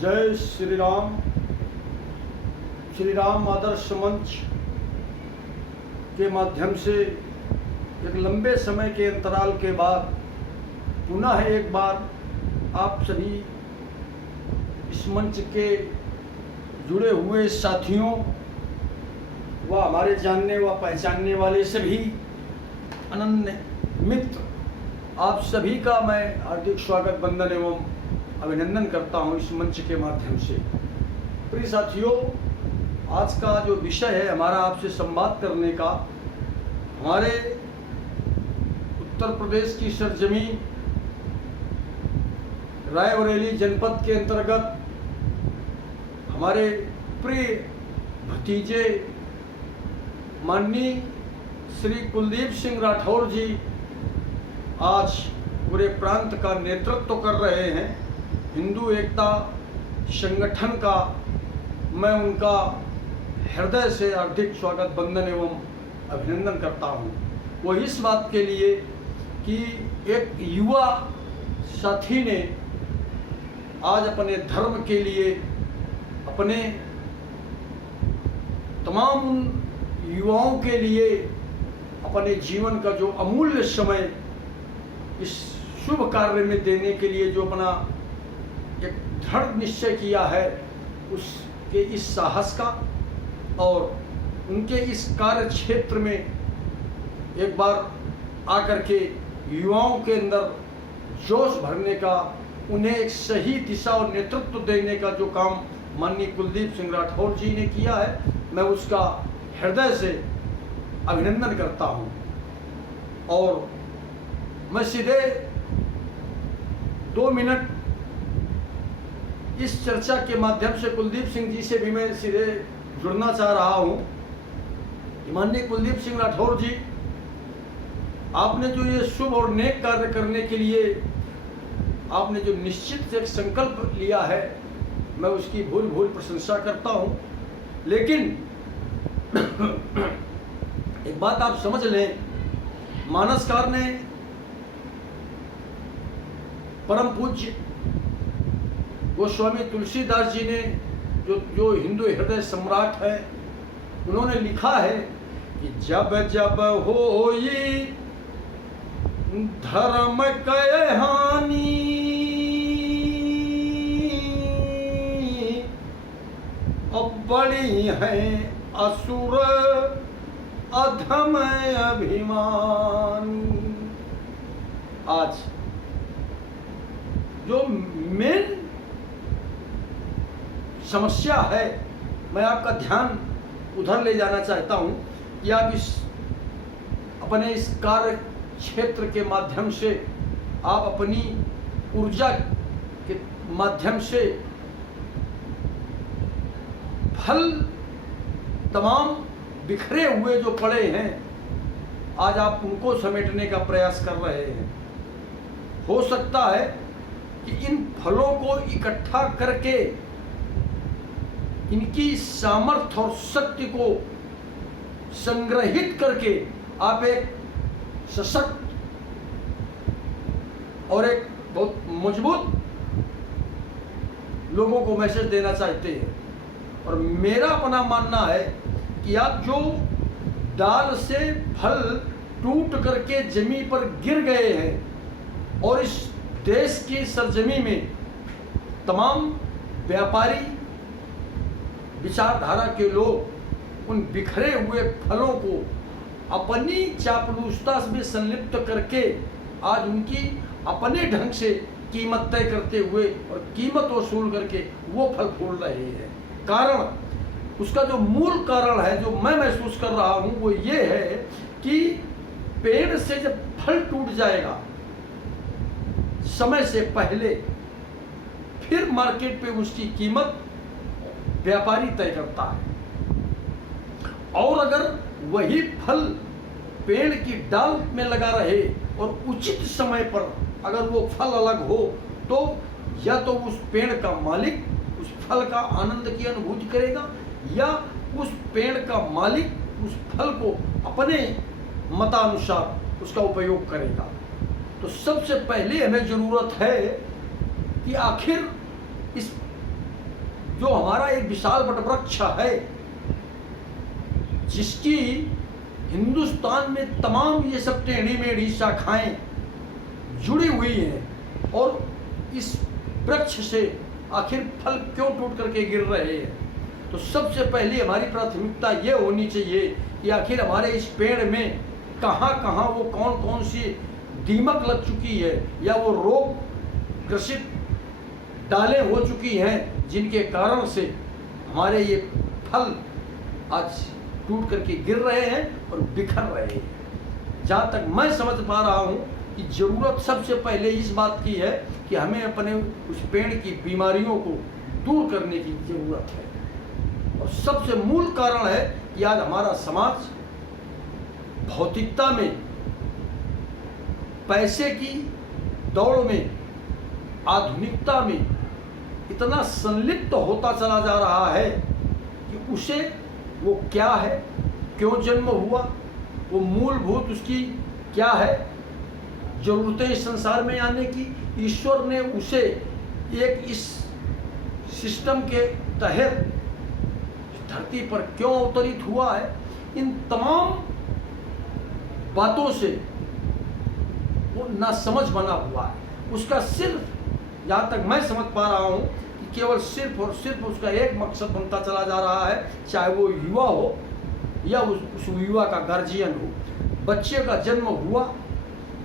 जय श्री राम। श्री राम आदर्श मंच के माध्यम से एक लंबे समय के अंतराल के बाद पुनः एक बार आप सभी इस मंच के जुड़े हुए साथियों व हमारे जानने व पहचानने वाले सभी अनन्य मित्र, आप सभी का मैं हार्दिक स्वागत, वंदन एवं अभिनंदन करता हूं इस मंच के माध्यम से। प्रिय साथियों, आज का जो विषय है हमारा आपसे संवाद करने का, हमारे उत्तर प्रदेश की सरजमीं रायबरेली जनपद के अंतर्गत हमारे प्रिय भतीजे माननीय श्री कुलदीप सिंह राठौर जी आज पूरे प्रांत का नेतृत्व कर रहे हैं। हिंदू एकता संगठन का मैं उनका हृदय से हार्दिक स्वागत, वंदन एवं अभिनंदन करता हूं। वो इस बात के लिए कि एक युवा साथी ने आज अपने धर्म के लिए, अपने तमाम उन युवाओं के लिए अपने जीवन का जो अमूल्य समय इस शुभ कार्य में देने के लिए जो अपना एक दृढ़ निश्चय किया है, उसके इस साहस का और उनके इस कार्य क्षेत्र में एक बार आकर के युवाओं के अंदर जोश भरने का, उन्हें एक सही दिशा और नेतृत्व देने का जो काम माननीय कुलदीप सिंह राठौर जी ने किया है, मैं उसका हृदय से अभिनंदन करता हूं। और मैं सीधे 2 मिनट इस चर्चा के माध्यम से कुलदीप सिंह जी से भी मैं सीधे जुड़ना चाह रहा हूं। माननीय कुलदीप सिंह राठौर जी, आपने जो ये शुभ और नेक कार्य करने के लिए आपने जो निश्चित एक संकल्प लिया है, मैं उसकी भूल भूल प्रशंसा करता हूं। लेकिन एक बात आप समझ लें, मानसकार ने परम पूज्य गोस्वामी तुलसीदास जी ने जो हिंदू हृदय सम्राट है, उन्होंने लिखा है कि जब जब होई धर्म कय हानि, अब बड़ी है असुर अधम अभिमानी। आज जो मेन समस्या है, मैं आपका ध्यान उधर ले जाना चाहता हूं कि आप अपने इस कार्य क्षेत्र के माध्यम से, आप अपनी ऊर्जा के माध्यम से फल तमाम बिखरे हुए जो पड़े हैं, आज आप उनको समेटने का प्रयास कर रहे हैं। हो सकता है कि इन फलों को इकट्ठा करके, इनकी सामर्थ्य और शक्ति को संग्रहित करके आप एक सशक्त और एक बहुत मजबूत लोगों को मैसेज देना चाहते हैं। और मेरा अपना मानना है कि आप जो डाल से फल टूट करके जमीन पर गिर गए हैं, और इस देश की सरजमी में तमाम व्यापारी विचारधारा के लोग उन बिखरे हुए फलों को अपनी चापलूसता में संलिप्त करके आज उनकी अपने ढंग से कीमत तय करते हुए और कीमत वसूल करके वो फल फूल रहे हैं। कारण, उसका जो मूल कारण है जो मैं महसूस कर रहा हूं, वो ये है कि पेड़ से जब फल टूट जाएगा समय से पहले, फिर मार्केट पे उसकी कीमत व्यापारी तय करता है। और अगर वही फल पेड़ की डाल में लगा रहे और उचित समय पर अगर वो फल अलग हो, तो या तो उस पेड़ का मालिक उस फल का आनंद की अनुभूति करेगा, या उस पेड़ का मालिक उस फल को अपने मतानुसार उसका उपयोग करेगा। तो सबसे पहले हमें जरूरत है कि आखिर इस जो हमारा एक विशाल वटवृक्ष है, जिसकी हिंदुस्तान में तमाम ये सब टेढ़ी मेढ़ी शाखाएं जुड़ी हुई हैं, और इस वृक्ष से आखिर फल क्यों टूट करके गिर रहे हैं। तो सबसे पहले हमारी प्राथमिकता ये होनी चाहिए कि आखिर हमारे इस पेड़ में कहाँ कहाँ वो कौन कौन सी दीमक लग चुकी है, या वो रोग ग्रसित डालें हो चुकी हैं, जिनके कारण से हमारे ये फल आज टूट करके गिर रहे हैं और बिखर रहे हैं। जहाँ तक मैं समझ पा रहा हूँ कि ज़रूरत सबसे पहले इस बात की है कि हमें अपने उस पेड़ की बीमारियों को दूर करने की ज़रूरत है। और सबसे मूल कारण है कि आज हमारा समाज भौतिकता में, पैसे की दौड़ में, आधुनिकता में इतना संलिप्त होता चला जा रहा है कि उसे वो क्या है, क्यों जन्म हुआ, वो मूलभूत उसकी क्या है, जरूरतें इस संसार में आने की, ईश्वर ने उसे एक इस सिस्टम के तहत धरती पर क्यों अवतरित हुआ है, इन तमाम बातों से वो नासमझ बना हुआ है। उसका सिर्फ, जहाँ तक मैं समझ पा रहा हूँ, कि केवल सिर्फ और सिर्फ उसका एक मकसद बनता चला जा रहा है, चाहे वो युवा हो या उस युवा का गार्जियन हो। बच्चे का जन्म हुआ,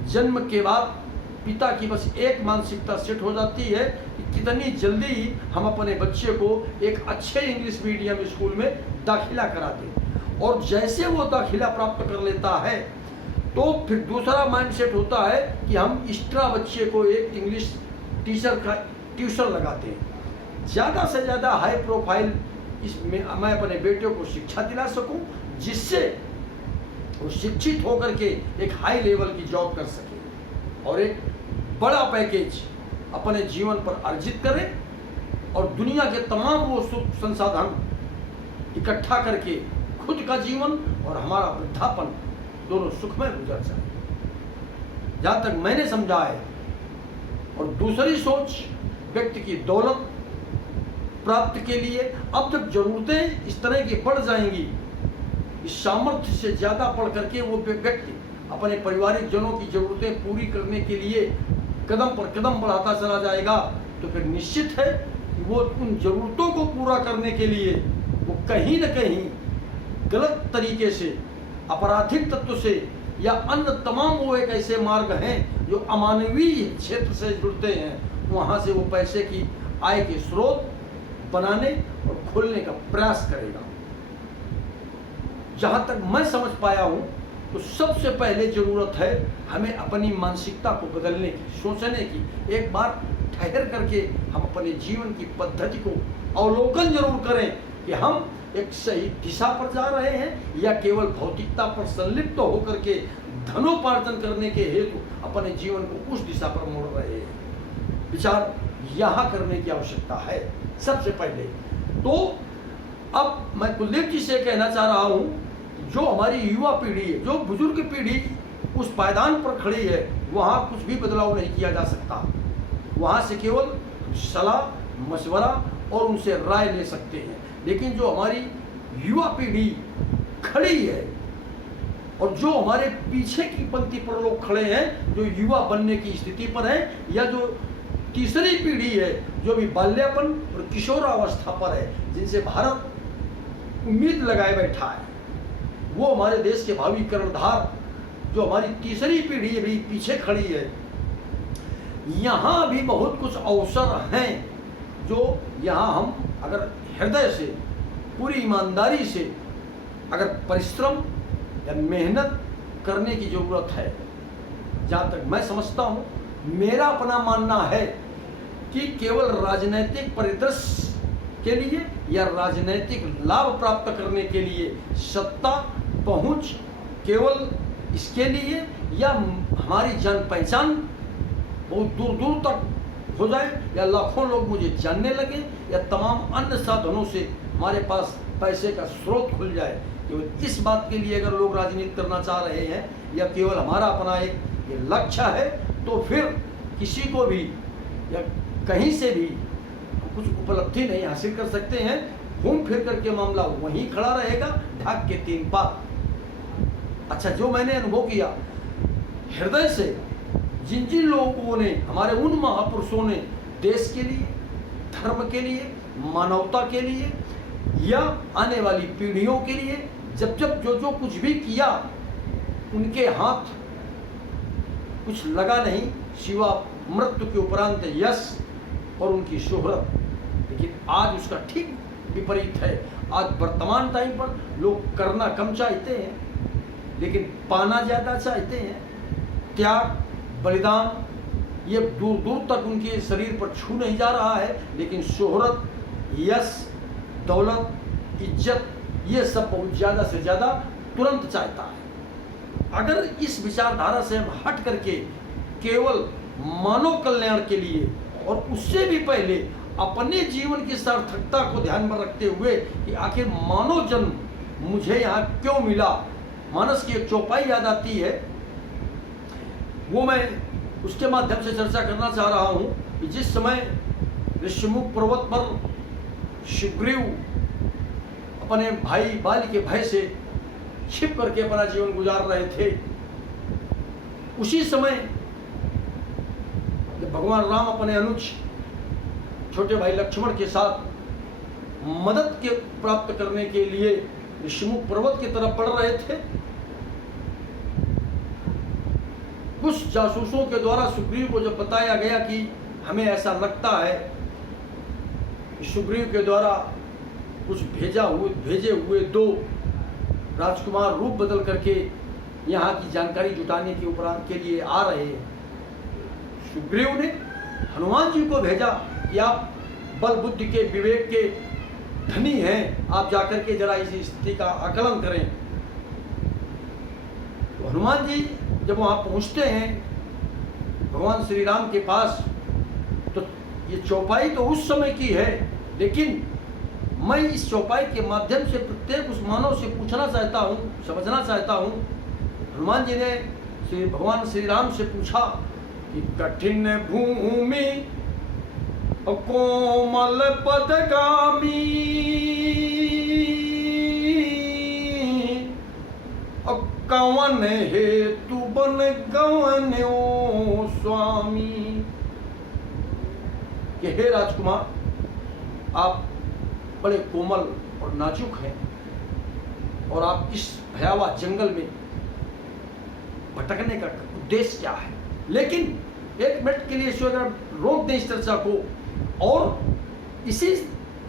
जन्म के बाद पिता की बस एक मानसिकता सेट हो जाती है कि कितनी जल्दी ही हम अपने बच्चे को एक अच्छे इंग्लिश मीडियम स्कूल में दाखिला करा दें। और जैसे वो दाखिला प्राप्त कर लेता है तो फिर दूसरा माइंड सेट होता है कि हम एक्स्ट्रा बच्चे को एक इंग्लिश टीचर का ट्यूशन लगाते हैं, ज़्यादा से ज़्यादा हाई प्रोफाइल इसमें मैं अपने बेटे को शिक्षा दिला सकूं, जिससे वो शिक्षित होकर के एक हाई लेवल की जॉब कर सके और एक बड़ा पैकेज अपने जीवन पर अर्जित करे, और दुनिया के तमाम वो सुख संसाधन इकट्ठा करके खुद का जीवन और हमारा वृद्धापन दोनों सुखमय गुजर सके। जहाँ तक मैंने समझा है। और दूसरी सोच, व्यक्ति की दौलत प्राप्त के लिए अब जब जरूरतें इस तरह की बढ़ जाएंगी, इस सामर्थ्य से ज़्यादा बढ़ करके वो व्यक्ति अपने पारिवारिक जनों की ज़रूरतें पूरी करने के लिए कदम पर कदम बढ़ाता चला जाएगा, तो फिर निश्चित है कि वो उन ज़रूरतों को पूरा करने के लिए वो कहीं न कहीं गलत तरीके से, आपराधिक तत्व से, या अन्य तमाम वो एक ऐसे मार्ग हैं जो अमानवीय क्षेत्र से जुड़ते हैं, वहाँ से वो पैसे की आय के स्रोत बनाने और खोलने का प्रयास करेगा। जहाँ तक मैं समझ पाया हूँ, तो सबसे पहले ज़रूरत है हमें अपनी मानसिकता को बदलने की, सोचने की। एक बार ठहर करके हम अपने जीवन की पद्धति को अवलोकन जरूर करें कि हम एक सही दिशा पर जा रहे हैं या केवल भौतिकता पर संलिप्त होकर के धनोपार्जन करने के हेतु अपने जीवन को उस दिशा पर मोड़ रहे हैं। विचार यहाँ करने की आवश्यकता है सबसे पहले। तो अब मैं कुलदीप जी से कहना चाह रहा हूँ, जो हमारी युवा पीढ़ी है, जो बुजुर्ग पीढ़ी उस पायदान पर खड़ी है, वहाँ कुछ भी बदलाव नहीं किया जा सकता। वहाँ से केवल सलाह मशवरा और उनसे राय ले सकते हैं। लेकिन जो हमारी युवा पीढ़ी खड़ी है और जो हमारे पीछे की पंक्ति पर लोग खड़े हैं, जो युवा बनने की स्थिति पर है, या जो तीसरी पीढ़ी है जो भी बाल्यापन और किशोरावस्था पर है, जिनसे भारत उम्मीद लगाए बैठा है, वो हमारे देश के भावी कर्णधार जो हमारी तीसरी पीढ़ी भी पीछे खड़ी है। यहाँ भी बहुत कुछ अवसर हैं जो यहाँ हम अगर हृदय से, पूरी ईमानदारी से अगर परिश्रम या मेहनत करने की ज़रूरत है। जहाँ तक मैं समझता हूँ, मेरा अपना मानना है कि केवल राजनीतिक परिदृश्य के लिए या राजनीतिक लाभ प्राप्त करने के लिए, सत्ता पहुँच केवल इसके लिए, या हमारी जान पहचान बहुत दूर दूर तक हो जाए, या लाखों लोग मुझे जानने लगे, या तमाम अन्य साधनों से हमारे पास पैसे का स्रोत खुल जाए, केवल इस बात के लिए अगर लोग राजनीति करना चाह रहे हैं, या केवल हमारा अपना एक ये लक्ष्य है, तो फिर किसी को भी या कहीं से भी कुछ उपलब्धि नहीं हासिल कर सकते हैं। घूम फिर करके मामला वहीं खड़ा रहेगा, ढाक के 3 पार। अच्छा, जो मैंने अनुभव किया हृदय से, जिन जिन लोगों ने, हमारे उन महापुरुषों ने देश के लिए, धर्म के लिए, मानवता के लिए या आने वाली पीढ़ियों के लिए जब जब जो जो कुछ भी किया, उनके हाथ कुछ लगा नहीं सिवा मृत्यु के उपरांत यश और उनकी शोहरत। लेकिन आज उसका ठीक विपरीत है। आज वर्तमान टाइम पर लोग करना कम चाहते हैं लेकिन पाना ज़्यादा चाहते हैं। त्याग, बलिदान ये दूर दूर तक उनके शरीर पर छू नहीं जा रहा है, लेकिन शोहरत, यश, दौलत, इज्जत ये सब बहुत ज़्यादा से ज़्यादा तुरंत चाहता है। अगर इस विचारधारा से हम हट करके केवल मानव कल्याण के लिए और उससे भी पहले अपने जीवन की सार्थकता को ध्यान में रखते हुए कि आखिर मानव जन्म मुझे यहाँ क्यों मिला, मानस की एक चौपाई याद आती है, वो मैं उसके माध्यम से चर्चा करना चाह रहा हूँ कि जिस समय ऋषिमुख पर्वत पर सुग्रीव अपने भाई बाली के भय से छिप करके अपना जीवन गुजार रहे थे, उसी समय जब भगवान राम अपने अनुज छोटे भाई लक्ष्मण के साथ मदद के प्राप्त करने के लिए ऋषिमुख पर्वत की तरफ बढ़ रहे थे, कुछ जासूसों के द्वारा सुग्रीव को जब बताया गया कि हमें ऐसा लगता है कि सुग्रीव के द्वारा कुछ भेजे हुए 2 राजकुमार रूप बदल करके यहाँ की जानकारी जुटाने के उपरांत के लिए आ रहे हैं। सुग्रीव ने हनुमान जी को भेजा कि आप बल बुद्धि के, विवेक के धनी हैं, आप जाकर के जरा इस स्थिति का आकलन करें। तो हनुमान जी जब वहाँ पहुँचते हैं भगवान श्री राम के पास, तो ये चौपाई तो उस समय की है, लेकिन मैं इस चौपाई के माध्यम से प्रत्येक उस मानव से पूछना चाहता हूँ, समझना चाहता हूँ। हनुमान जी ने भगवान श्री राम से पूछा कि कठिन भूमि कोमल पदगामी कवन हेतु बन गवन्यो स्वामी, कि हे राजकुमार, आप बड़े कोमल और नाजुक हैं और आप इस भयावह जंगल में भटकने का उद्देश्य क्या है। लेकिन 1 मिनट के लिए अगर रोक दें इस चर्चा को और इसी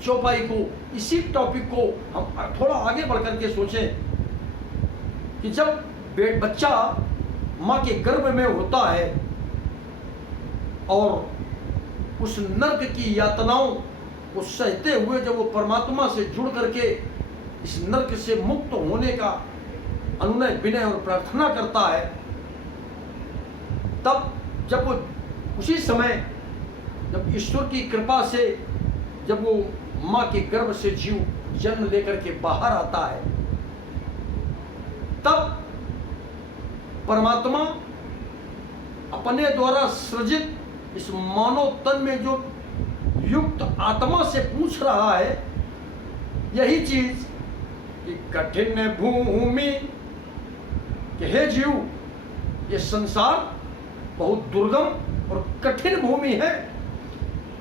चौपाई को, इसी टॉपिक को हम थोड़ा आगे बढ़ करके सोचें कि जब बच्चा माँ के गर्भ में होता है और उस नर्क की यातनाओं को सहते हुए जब वो परमात्मा से जुड़ करके इस नर्क से मुक्त होने का अनुनय, विनय और प्रार्थना करता है, तब जब वो उसी समय जब ईश्वर की कृपा से जब वो माँ के गर्भ से जीव जन्म लेकर के बाहर आता है, तब परमात्मा अपने द्वारा सृजित इस मानव तन में जो युक्त आत्मा से पूछ रहा है यही चीज कि कठिन भूमि, कि हे जीव, ये संसार बहुत दुर्गम और कठिन भूमि है।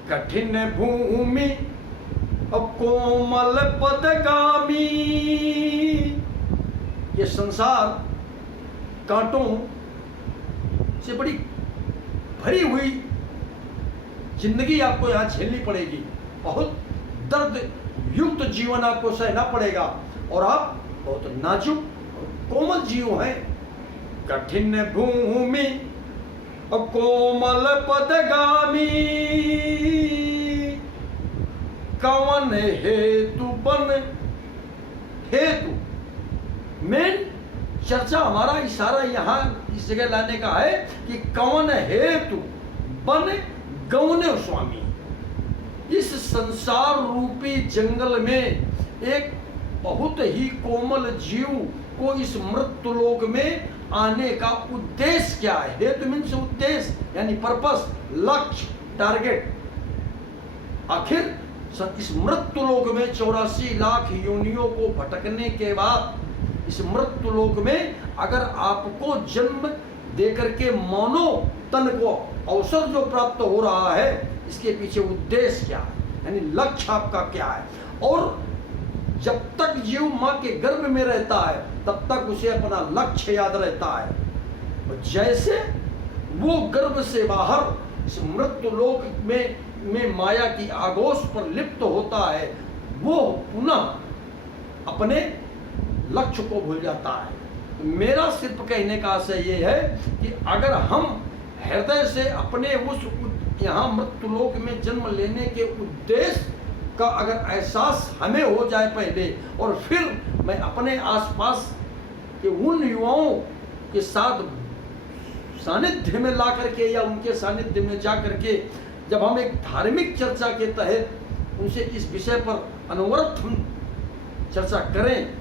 कठिन भूमि और कोमल पदगामी, ये संसार कांटों से बड़ी भरी हुई जिंदगी आपको यहाँ झेलनी पड़ेगी, बहुत दर्द युक्त जीवन आपको सहना पड़ेगा और आप बहुत नाजुक और कोमल जीव हैं। कठिन भूमि और कोमल पदगामी कवन हेतु बन, हेतु मेन चर्चा हमारा इशारा यहाँ इस जगह लाने का है कि कवन हेतु बन गवने स्वामी। इस संसार रूपी जंगल में एक बहुत ही कोमल जीव को इस मृत्यु लोक में आने का उद्देश्य क्या है। हेतु मीन्स उद्देश्य यानी पर्पस, लक्ष्य, टारगेट। आखिर इस मृत्यु लोक में 84 लाख योनियों को भटकने के बाद इस मृत्यु लोक में अगर आपको जन्म देकर के मानव तन को अवसर जो प्राप्त हो रहा है, इसके पीछे उद्देश्य क्या है, यानी लक्ष्य आपका क्या है। और जब तक जीव मां के गर्भ में रहता है तब तक उसे अपना लक्ष्य याद रहता है। और जैसे वो गर्भ से बाहर इस मृत्यु लोक में माया की आगोश पर लिप्त होता है, वो पुनः अपने लक्ष्य को भूल जाता है। तो मेरा सिर्फ कहने का आशय ये है कि अगर हम हृदय से अपने उस यहाँ मृत्यु लोक में जन्म लेने के उद्देश्य का अगर एहसास हमें हो जाए पहले, और फिर मैं अपने आसपास के उन युवाओं के साथ सानिध्य में ला करके या उनके सानिध्य में जा करके जब हम एक धार्मिक चर्चा के तहत उनसे इस विषय पर अनवरत हम चर्चा करें,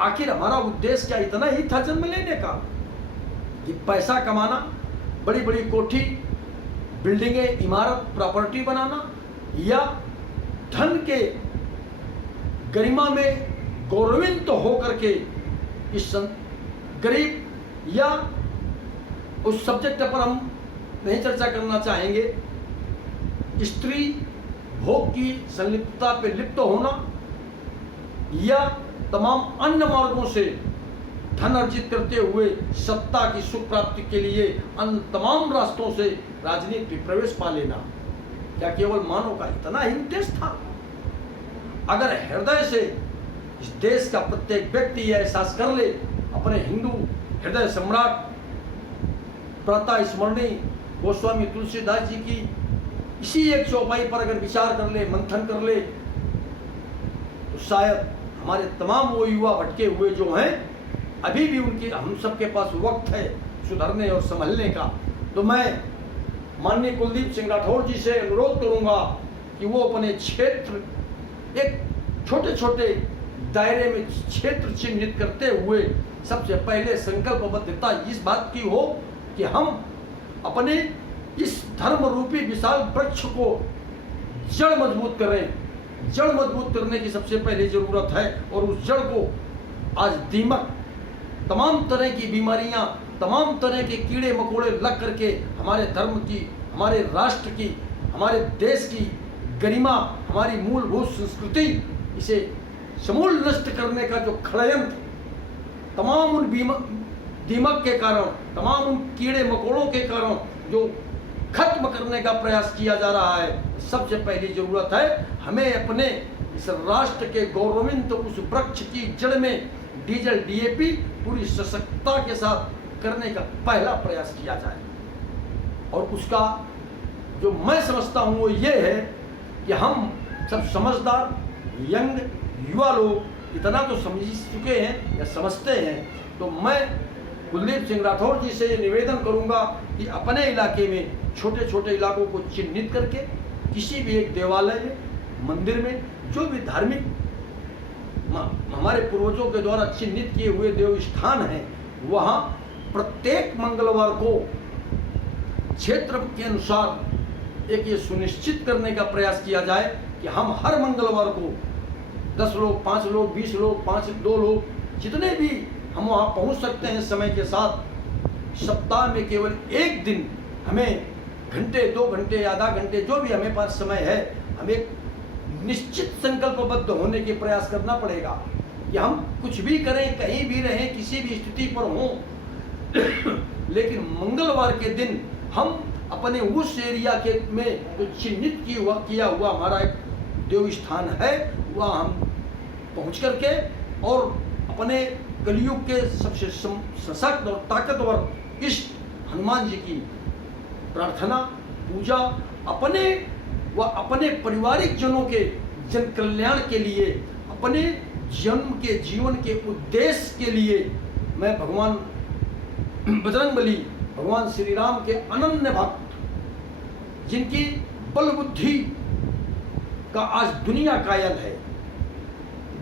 आखिर हमारा उद्देश्य क्या इतना ही था जन्म लेने का कि पैसा कमाना, बड़ी बड़ी कोठी, बिल्डिंगें, इमारत, प्रॉपर्टी बनाना, या धन के गरिमा में गौरवित होकर के इस गरीब, या उस सब्जेक्ट पर हम नहीं चर्चा करना चाहेंगे, स्त्री भोग की संलिप्तता पे लिप्त होना, या तमाम अन्य मार्गों से धन अर्जित करते हुए सत्ता की सुख प्राप्ति के लिए अन्य तमाम रास्तों से राजनीति में प्रवेश पा लेना। क्या केवल मानव का इतना ही उद्देश्य था? अगर हृदय से इस देश का प्रत्येक व्यक्ति यह एहसास कर ले, अपने हिंदू हृदय सम्राट प्रातः स्मरणीय गोस्वामी तुलसीदास जी की इसी एक चौपाई पर अगर विचार कर ले, मंथन कर ले, तो शायद हमारे तमाम वो युवा भटके हुए जो हैं, अभी भी उनकी हम सबके पास वक्त है सुधरने और संभलने का। तो मैं माननीय कुलदीप सिंह राठौर जी से अनुरोध करूंगा कि वो अपने क्षेत्र, एक छोटे छोटे दायरे में क्षेत्र चिन्हित करते हुए सबसे पहले संकल्पबद्धता इस बात की हो कि हम अपने इस धर्म रूपी विशाल वृक्ष को जड़ मजबूत करें। जड़ मजबूत करने की सबसे पहले जरूरत है, और उस जड़ को आज दीमक, तमाम तरह की बीमारियां, तमाम तरह के कीड़े मकोड़े लग करके हमारे धर्म की, हमारे राष्ट्र की, हमारे देश की गरिमा, हमारी मूलभूत संस्कृति, इसे समूल नष्ट करने का जो षड्यंत्र तमाम उन दीमक के कारण, तमाम उन कीड़े मकोड़ों के कारण जो खत्म करने का प्रयास किया जा रहा है, सबसे पहली जरूरत है हमें अपने इस राष्ट्र के गौरविंत उस वृक्ष की जड़ में डीजल डीएपी पूरी सशक्तता के साथ करने का पहला प्रयास किया जाए। और उसका जो मैं समझता हूँ वो ये है कि हम सब समझदार यंग युवा लोग इतना तो समझ चुके हैं या समझते हैं, तो मैं कुलदीप सिंह राठौर जी से निवेदन करूंगा कि अपने इलाके में छोटे छोटे इलाकों को चिन्हित करके किसी भी एक देवालय में, मंदिर में, जो भी धार्मिक हमारे पूर्वजों के द्वारा चिन्हित किए हुए देव स्थान हैं, वहाँ प्रत्येक मंगलवार को क्षेत्र के अनुसार एक ये सुनिश्चित करने का प्रयास किया जाए कि हम हर मंगलवार को 10 लोग, 5 लोग, 20 लोग, 2 लोग, जितने भी हम वहाँ पहुँच सकते हैं समय के साथ, सप्ताह में केवल एक दिन हमें घंटे, 2 घंटे, आधा घंटे, जो भी हमें पास समय है, हमें निश्चित संकल्पबद्ध होने के प्रयास करना पड़ेगा कि हम कुछ भी करें, कहीं भी रहें, किसी भी स्थिति पर हों, लेकिन मंगलवार के दिन हम अपने उस एरिया के में जो चिन्हित किया हुआ हमारा एक देव स्थान है, वहाँ हम पहुँच करके और अपने कलयुग के सबसे सशक्त और ताकतवर इष्ट हनुमान जी की प्रार्थना, पूजा, अपने व अपने पारिवारिक जनों के जन कल्याण के लिए, अपने जन्म के जीवन के उद्देश्य के लिए मैं भगवान बजरंगबली, भगवान श्री राम के अनन्य भक्त, जिनकी बल बुद्धि का आज दुनिया कायल है,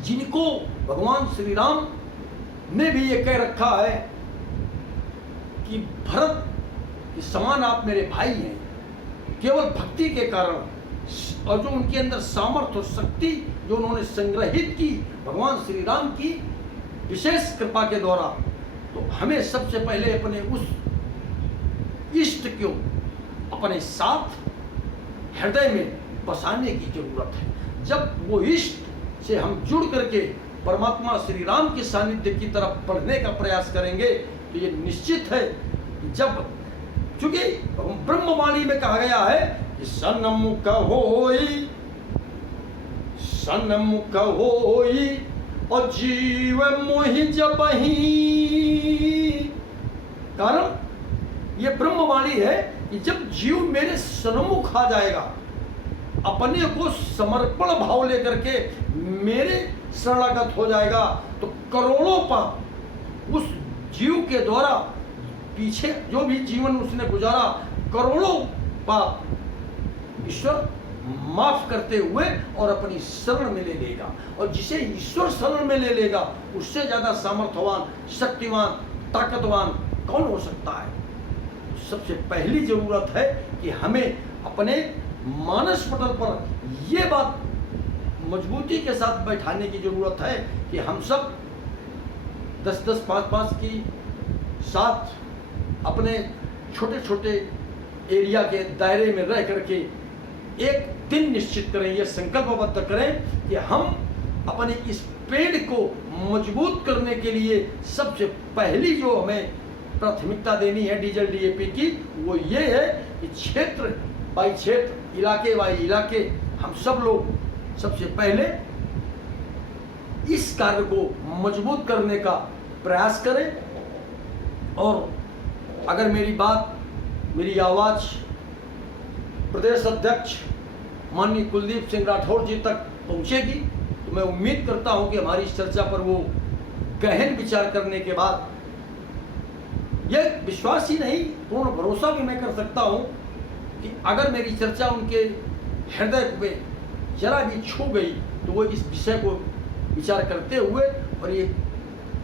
जिनको भगवान श्री राम ने भी ये कह रखा है कि भरत के समान आप मेरे भाई हैं, केवल भक्ति के कारण और जो उनके अंदर सामर्थ्य और शक्ति जो उन्होंने संग्रहित की भगवान श्री राम की विशेष कृपा के द्वारा, तो हमें सबसे पहले अपने उस इष्ट को अपने साथ हृदय में बसाने की जरूरत है। जब वो इष्ट से हम जुड़ करके परमात्मा श्री राम के सानिध्य की तरफ बढ़ने का प्रयास करेंगे, तो ये निश्चित है जब, चूंकि ब्रह्मवाणी में कहा गया है कि सन्मुख होई और जीव मोहि जबहि। कारण ये ब्रह्मवाणी है कि जब जीव मेरे सन्मुख आ जाएगा, अपने को समर्पण भाव लेकर के मेरे शरणागत हो जाएगा, तो करोड़ों पाप उस जीव के द्वारा पीछे जो भी जीवन उसने गुजारा, करोड़ों पाप ईश्वर माफ करते हुए और अपनी शरण में ले लेगा। और जिसे ईश्वर शरण में ले लेगा, उससे ज्यादा सामर्थ्यवान, शक्तिवान, ताकतवान कौन हो सकता है। सबसे पहली जरूरत है कि हमें अपने मानस पटल पर यह बात मजबूती के साथ बैठाने की जरूरत है कि हम सब 10-10, 5-5 की साथ अपने छोटे छोटे एरिया के दायरे में रह करके एक दिन निश्चित करें, यह संकल्पबद्ध करें कि हम अपने इस पेड़ को मजबूत करने के लिए सबसे पहली जो हमें प्राथमिकता देनी है डीजल डीएपी की, वो ये है कि क्षेत्र बाई क्षेत्र, इलाके बाई इलाके, हम सब लोग सबसे पहले इस कार्य को मजबूत करने का प्रयास करें। और अगर मेरी बात, मेरी आवाज प्रदेश अध्यक्ष माननीय कुलदीप सिंह राठौर जी तक पहुंचेगी, तो मैं उम्मीद करता हूं कि हमारी इस चर्चा पर वो गहन विचार करने के बाद, यह विश्वास ही नहीं पूर्ण भरोसा भी मैं कर सकता हूं कि अगर मेरी चर्चा उनके हृदय में जरा भी छू गई, तो वो इस विषय को विचार करते हुए और ये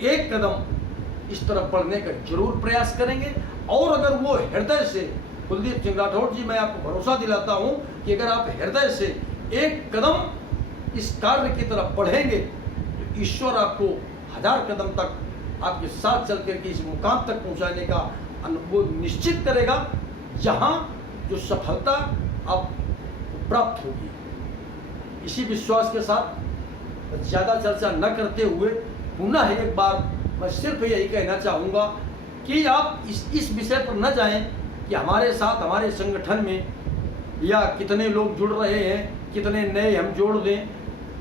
एक कदम इस तरफ बढ़ने का जरूर प्रयास करेंगे। और अगर वो हृदय से, कुलदीप सिंह राठौर जी, मैं आपको भरोसा दिलाता हूं कि अगर आप हृदय से एक कदम इस कार्य की तरफ बढ़ेंगे, तो ईश्वर आपको 1000 कदम तक आपके साथ चल करके इस मुकाम तक पहुंचाने का वो निश्चित करेगा, जहां जो सफलता आप प्राप्त होगी। इसी विश्वास के साथ ज्यादा चर्चा न करते हुए पुनः एक बार मैं सिर्फ यही कहना चाहूँगा कि आप इस विषय पर न जाएं कि हमारे साथ, हमारे संगठन में या कितने लोग जुड़ रहे हैं, कितने नए हम जोड़ दें,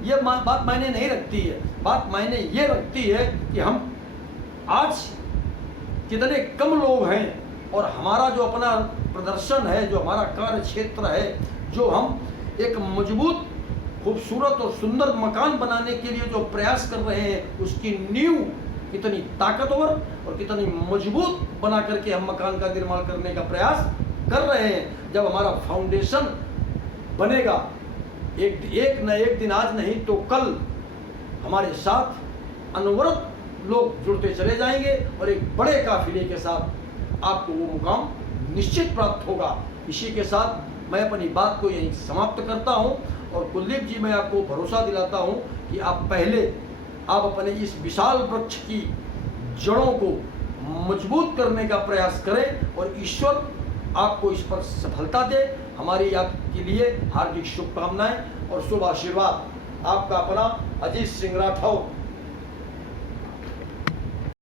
ये बात मायने नहीं रखती है। बात मायने ये रखती है कि हम आज कितने कम लोग हैं और हमारा जो अपना प्रदर्शन है, जो हमारा कार्य क्षेत्र है, जो हम एक मजबूत, खूबसूरत और सुंदर मकान बनाने के लिए जो प्रयास कर रहे हैं, उसकी नींव कितनी ताकतवर और कितनी मजबूत बना करके हम मकान का निर्माण करने का प्रयास कर रहे हैं। जब हमारा फाउंडेशन बनेगा, एक न एक दिन, आज नहीं तो कल, हमारे साथ अनवरत लोग जुड़ते चले जाएंगे और एक बड़े काफिले के साथ आपको वो मुकाम निश्चित प्राप्त होगा। इसी के साथ मैं अपनी बात को यहीं समाप्त करता हूं और कुलदीप जी, मैं आपको भरोसा दिलाता हूं कि आप अपने इस विशाल वृक्ष की जड़ों को मजबूत करने का प्रयास करें और ईश्वर आपको इस पर सफलता दे। हमारी आपके लिए हार्दिक शुभकामनाएं और शुभ आशीर्वाद। आपका अपना अजीत सिंह राठौर।